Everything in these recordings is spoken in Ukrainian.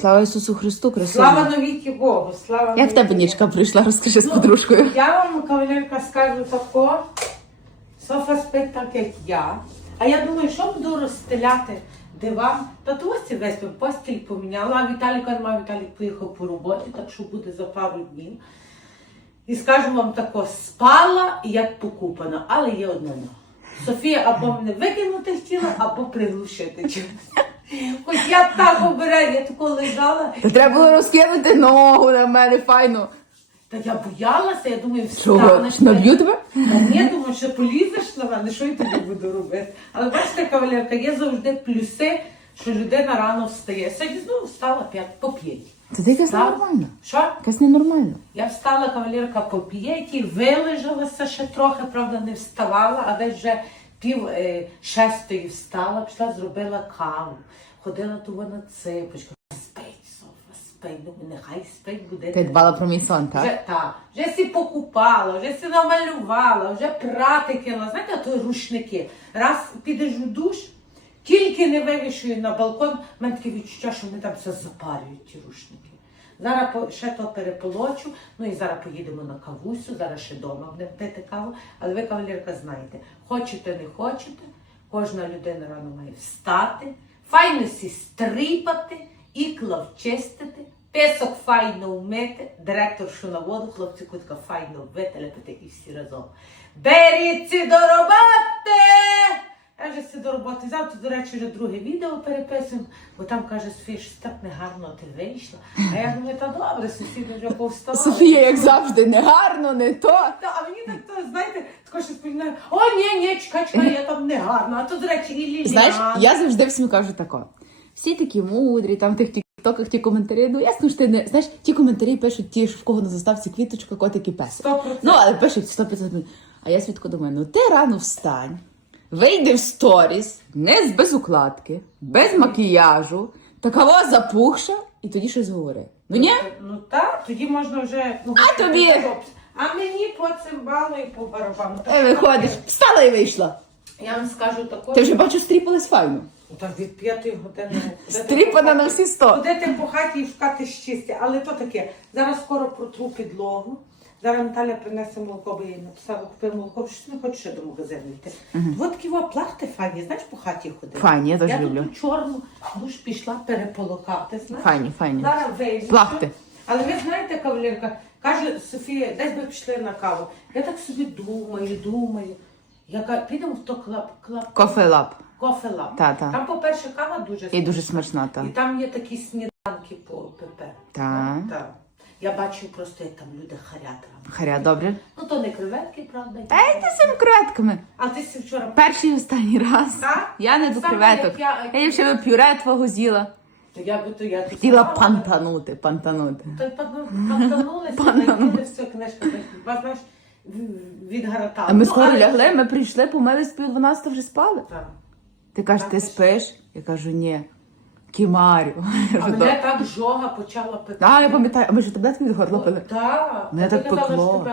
Слава Ісусу Христу, красиво. Слава навіки Богу, слава Як в тебе нічка прийшла, розкажи з Ну, подружкою. Я вам, кавалерка, скажу тако. Софа спить так, як я. А я думаю, що буду розстеляти диван. Та то ось весь би постіль поміняла. А Віталіка немає, Віталік поїхав по роботі, так що буде за пару днів. І скажу вам тако, спала як покупана, але є одне но. Софія або мене викинути хотіла, або приглушити чимось. Хоч я так обираю, я тако лежала. Та треба було розкинути ногу на мене, файно. Та я боялася, я думаю, встанеш. Наб'ю тебе? Ні, думаю, що полізеш на мене, що я тобі буду робити. Але бачите, кавалерка, є завжди плюси, що людина рано встає. Сьогодні знову встала п'ять по п'ять. Це ти якась нормально. Що? Якась ненормально. Я встала кавалерка по п'ятій, вилежалася ще трохи, правда, не вставала, а десь вже пів е, шестої встала, пішла, зробила каву, ходила туди на ципочку. Спить, Софа, спить, думаю, нехай спить, буде. Ти дбала про мій сон, так? Вже, так, вже сі покупала, вже сі намалювала, вже прати кинула. Знаєте, то рушники. Раз підеш у душ, тільки не вивішую на балкон, в мене таке відчуття, що вони там все запарюють, ті рушники. Зараз ще то переполочу, ну і зараз поїдемо на кавусю, зараз ще вдома будемо пити каву. Але ви, кавалерка, знаєте, хочете, не хочете, кожна людина рано має встати, файно сі стріпати, ікла вчистити, песок файно вмити, директор що на воду, хлопці кутка файно вителепити і всі разом. Беріться до роботи! Я вже все до роботи тут, до речі, вже друге відео переписуємо, бо там каже Софія, що так негарно ти вийшла. А я думаю, та добре, сусіди вже повставали. Софія, як завжди, не гарно, не то. Та, а мені так, то, знаєте, також щось починає, о, ні, ні, чекай, чекай, я там не гарна. А то, до речі, і Ліліана. Знаєш, я завжди всім кажу тако. Всі такі мудрі, там в тих тіктоках ті коментарі. Ну ясно ж ти не знаєш, ті коментарі пишуть ті, що в кого на заставці квіточка, котик і песик. 100%. Ну, але пишуть 100%. А я свідко думаю, ну ти рано встань, вийди в сторіс, не з без укладки, без макіяжу, такава запухша, і тоді щось говори. Ну ні? Ну так, тоді можна вже. Ну, А тобі? А мені по цимбалу і по барабану. Е, виходиш, встала і вийшла. Я вам скажу також. Ти вже бачу, стріпалась файно. Так від п'ятої години. Стріпана на всі сто. Ходити по хаті і шукати щастя. Але то таке. Зараз скоро протру підлогу. Зараз Наталя принесе молоко, бо я їй написала, купи молоко, що ти не хочеш ще до магазину йти. Угу. От такі во плахти файні, знаєш, по хаті ходити. Файні, я теж я люблю. тут чорну, ну ж пішла переполокати, знаєш. Файні, файні. Зараз вийду. Плахти. Але ви знаєте, кавалерка, каже Софія, десь би пішли на каву. Я так собі думаю, думаю. Я кажу, підемо в то клаб, клаб, Кофе лап. кофе лаб. Та, та. Там, по-перше, кава дуже І дуже смачна І там є такі сніданки по ПП. Та. Так. Я бачу просто, як там люди рано. Харя, добре. Ну то не креветки, правда. Та й ти з цими креветками. А ти сі вчора Перший і останній раз. Так? Я не до Саме креветок. як я- Я ще пюре твого з'їла. То я би то я тут Хотіла знала. пантанути, пантанути. То й пантану- пантанулися, знайшли все, книжка, книжка. Ба, знаєш, в- відгортала. А ми Ну, скоро але- лягли, ми прийшли, помились пів дванадцята вже спали. Так. Ти кажеш, ти спиш? Я кажу, ні. Кімарю. А мене так жога почала пекти. А, я пам'ятаю, а ми ж таблетки від горла пили. Так. Мене так пекло.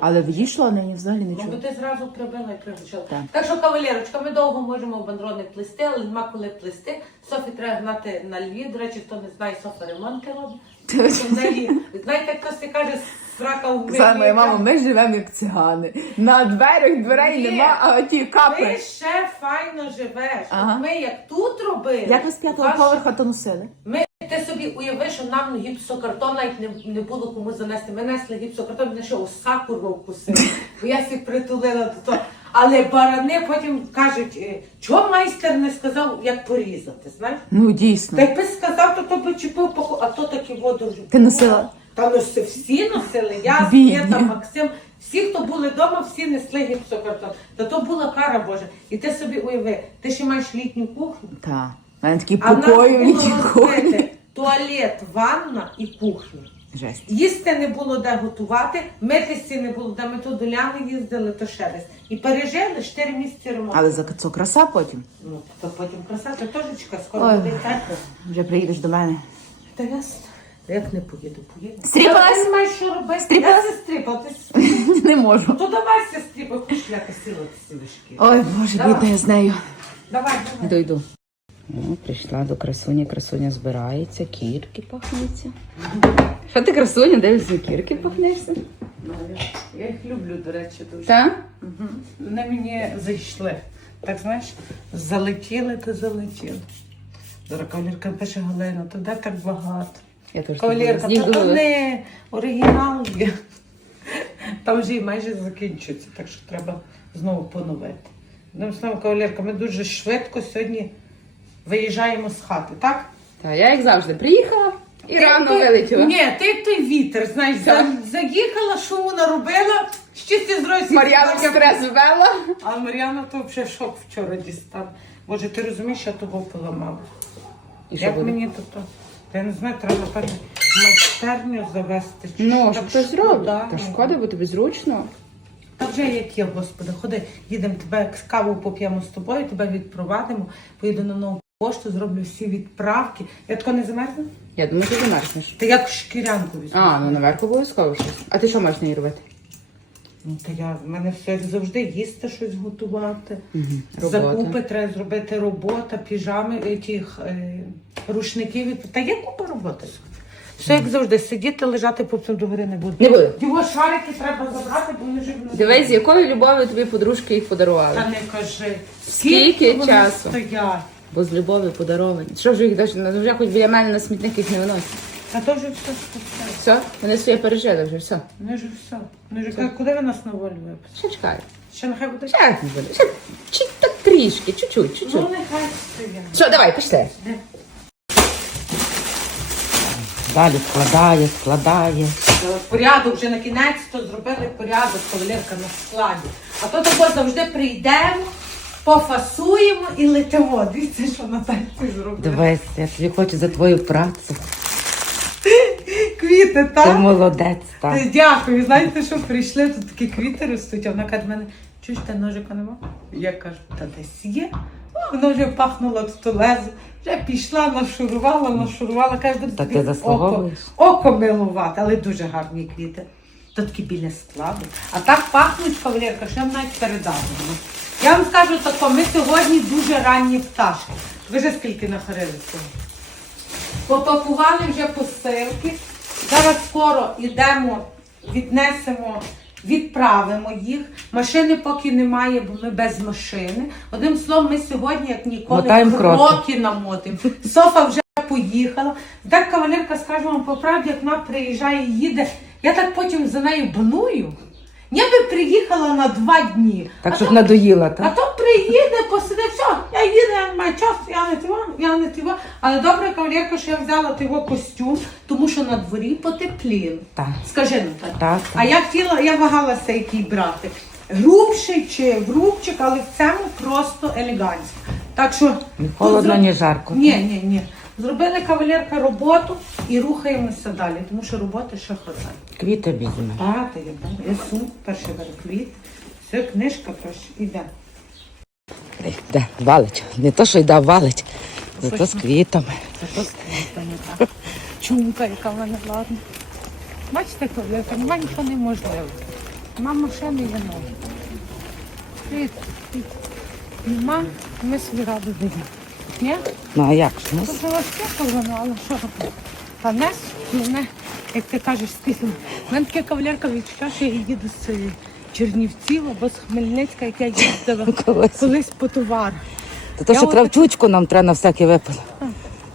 Але відійшло, нині взагалі Ну, нічого. бо ти зразу прибила і приглушила. Так. Так. що, кавалерочка, ми довго можемо бандрони плести, але нема коли плести. Софі треба гнати на Львів. До речі, хто не знає, Софа ремонти робить. Знаєте, хтось каже, срака у Казала моя мама, ми живемо як цигани. На дверях дверей Ні. нема, а ті Ти ще файно живеш. Ага. От ми як тут робили. Як ви з п'ятого поверха то носили? Ми ти собі уяви, що нам гіпсокартон навіть не, не було кому занести. Ми несли гіпсокартон, мене ще оса курва вкусила. Бо я всіх притулила до того. Але барани потім кажуть, е, чого майстер не сказав, як порізати, знаєш? Ну Та дійсно. якби сказав, то то би чіпив, похо- а то такі воду вже. Ти носила? Та носив, всі носили, я, Бідні. Максим, всі, хто були вдома, всі несли гіпсокартон. Та то була кара Божа. І ти собі уяви, ти ще маєш літню кухню, Так. Такі а в нас покої було ніколи. розбите туалет, ванна і кухня. Жесть. Їсти не було де готувати, митися не було де. Ми тут до Ляни їздили, то ще десь. І пережили 4 місяці ремонту. Але за це краса потім. Ну, то потім краса, то теж чекай, скоро Ой. буде церква. Вже приїдеш до мене. Та ясно. Та як не поїду, поїду. Стріпалась? Та Ти не маєш що робити. Стріпалась? Я стріпала, Не можу. То давай се стріпай, хоч ляка сіла ти сілишки. Ой, боже, Давай. бідна я з нею. Давай, давай. йду. Ну, прийшла до красуні, красуня збирається, кірки пахнеться. Що ти красуня, дивишся, кірки пахнешся? Я їх люблю, до речі, дуже. Так? Мгм. Вони мені зайшли. Так знаєш, залетіли, то залетіли. Зараз кавалерка пише Галина, то де так багато? Я теж Кавалерка, та то не оригінал є. Там вже і майже закінчується, так що треба знову поновити. Одним словом, кавалерка, ми дуже швидко сьогодні виїжджаємо з хати, так? Та я як завжди приїхала і рано ти- вилетіла. Ні, ти як той вітер, знаєш, Так. за- заїхала, шуму наробила, ще ти зрозуміла. Мар'яна тебе звела. А Мар'яна то вже шок вчора дістав. Боже, ти розумієш, я того поламала. І що Як буде? мені то то? Я не знаю, треба напевно майстерню завести. чи Ну, що що так хтось зробить. шкода. Та шкода, бо тобі зручно. Та вже як є, господи, ходи, їдемо тебе з каву поп'ємо з тобою, тебе відпровадимо, поїду на нову пошту, зроблю всі відправки. Я тако не замерзну? Я думаю, ти замерзнеш. Ти як шкірянку візьму. А, ну наверху обов'язково щось. А ти що можеш неї робити? Ну, та я, в мене все як завжди їсти щось готувати. Робота. Закупи треба зробити робота, піжами, е, тих е, рушників. від- Та є купа роботи. Все як завжди, сидіти, лежати попцем до гори не буде. Не буде. Його шарики треба забрати, бо вони нас- Дивись, з якою любов'ю тобі подружки їх подарували. Та не кажи. Скільки вони часу? стоять? Бо з любов'ю подаровані. Що ж їх даш? Ну, вже хоч біля мене на смітник їх не виносять. Та то вже все спустя. Все, вони своє пережили вже, все. Вони вже все. Вони вже кажуть, куди ви нас на волю випустите? Ще чекаю. Ще нехай буде. Ще не буде. Ще чи так трішки, чуть-чуть, чуть-чуть. Ну нехай стоять. Все, давай, пішли. Далі складає, складає. Порядок вже на кінець то зробили порядок, кавалерка на складі. А то тако завжди прийдемо, пофасуємо і летимо. Дивіться, що Натальці зробили. Дивись, я тобі хочу за твою працю. Квіти, Ти так? молодець, так. Е, Дякую. Знаєте, що прийшли, тут такі квіти ростуть, а вона каже до мене, чуєш, та ножика нема? Я кажу, та десь є. Воно вже пахнуло від столезу. Вже пішла, нашурувала, нашурувала, каже, Та ти заслуговуєш. око милувати, але дуже гарні квіти. То такі біля складу. А так пахнуть кавалерка, що я навіть передати. Я вам скажу тако, ми сьогодні дуже ранні пташки. Ви вже скільки нахарили сьогодні? Попакували вже посилки. Зараз скоро йдемо, віднесемо, відправимо їх. Машини поки немає, бо ми без машини. Одним словом, ми сьогодні, як ніколи, Мотаємо кроки. кроки намотимо. Софа вже поїхала. Так кавалерка, скажу вам по правді, як вона приїжджає і їде, я так потім за нею бную. би приїхала на два дні. Так, А щоб то надоїла, а то приїде, все, я їду, я не маю часу, я не тива, я не тива. Але добре, кавалерка, що я взяла його костюм, тому що на дворі потепліло. Так. Скажи нам так. Так, А я хотіла, я вагалася, який брати. Грубший чи в рубчик, але в цьому просто елегантсько. Так що Ні тут холодно, зроб- ні жарко. Ні, ні, ні. Зробили кавалерка роботу і рухаємося далі, тому що роботи ще хватає. Квіти візьме. А, та я. Я сумку перший беру квіт. Все, книжка прошу, іде. Де, валить. Не то, що йде, валить. Зато з квітами. Це просто так. Чумка, яка в мене ладна. Бачите, кавалерка, немає нічого неможливого. Нема машини, є ноги. Привіт. Нема, ми собі раду даємо. Ні? Ну а як ж? Ну, Тут важке воно, але що робити? Та не, мене, як ти кажеш, скільки. У мене таке кавалерка відчуття, що я їду з е, Чернівців або з Хмельницька, як я їздила Колись. колись по товар. то, то Я що от- травчучку нам треба на всякий випадок.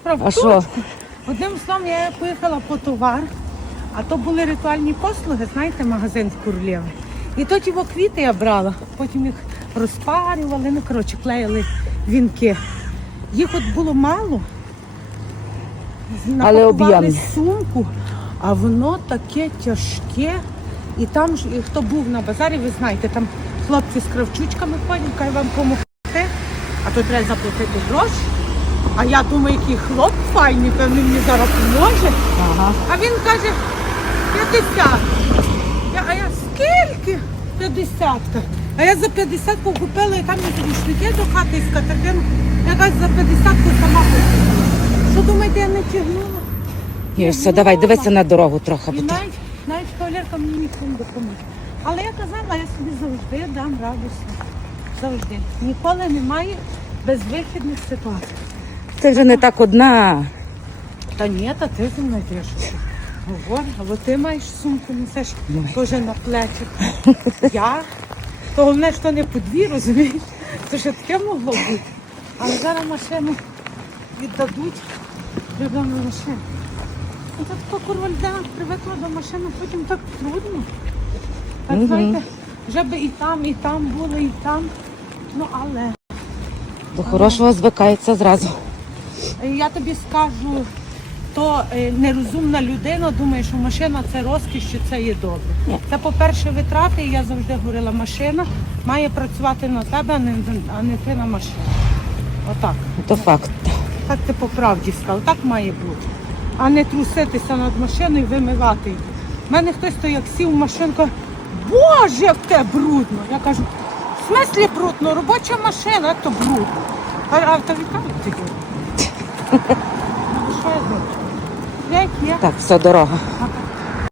А що? Одним словом, я поїхала по товар, а то були ритуальні послуги, знаєте, магазин в Курлєві. І то ті квіти я брала, потім їх розпарювали, ну коротше, клеїли вінки. Їх от було мало. Але об'ємні. сумку, а воно таке тяжке. І там ж, і хто був на базарі, ви знаєте, там хлопці з кравчучками ходять, хай вам допомогти, а то треба заплатити гроші. А я думаю, який хлоп файний, певно, мені зараз поможе. Ага. А він каже, 50. Я, а я скільки? 50. А я за 50 купила, і там мені рушники до хати з катертину. Я кажу, за 50 сама купила. Що думаєте, я не тягнула? І все, давай, дивися на дорогу трохи. І навіть, кавалерка мені ніхто не допоможе. Але я казала, я собі завжди дам радість. Завжди. Ніколи немає безвихідних ситуацій. Ти вже не так одна. Та ні, та ти зі мною йдеш. Говори, або ти маєш сумку, несеш теж на плечі. Я? То головне, що не по дві, розумієш? То ще таке могло бути. Але зараз машину віддадуть, на машину. Та така курва людина привикла до машини, потім так трудно. Так, знаєте, вже би і там, і там було, і там. Ну, але. До хорошого звикається зразу. Я тобі скажу, то е, нерозумна людина думає, що машина це розкіш, що це є добре. Ні. Це, по-перше, витрати, і я завжди говорила, машина має працювати на тебе, а не, а не ти на машину. Отак. То факт. Так ти по правді сказав, так має бути. А не труситися над машиною і вимивати її. У мене хтось то як сів каже, Боже, як те брудно. Я кажу, в смислі брудно, робоча машина, то брудно. А автовіка тоді. Що я зроблю? Як є? Так, все, дорога.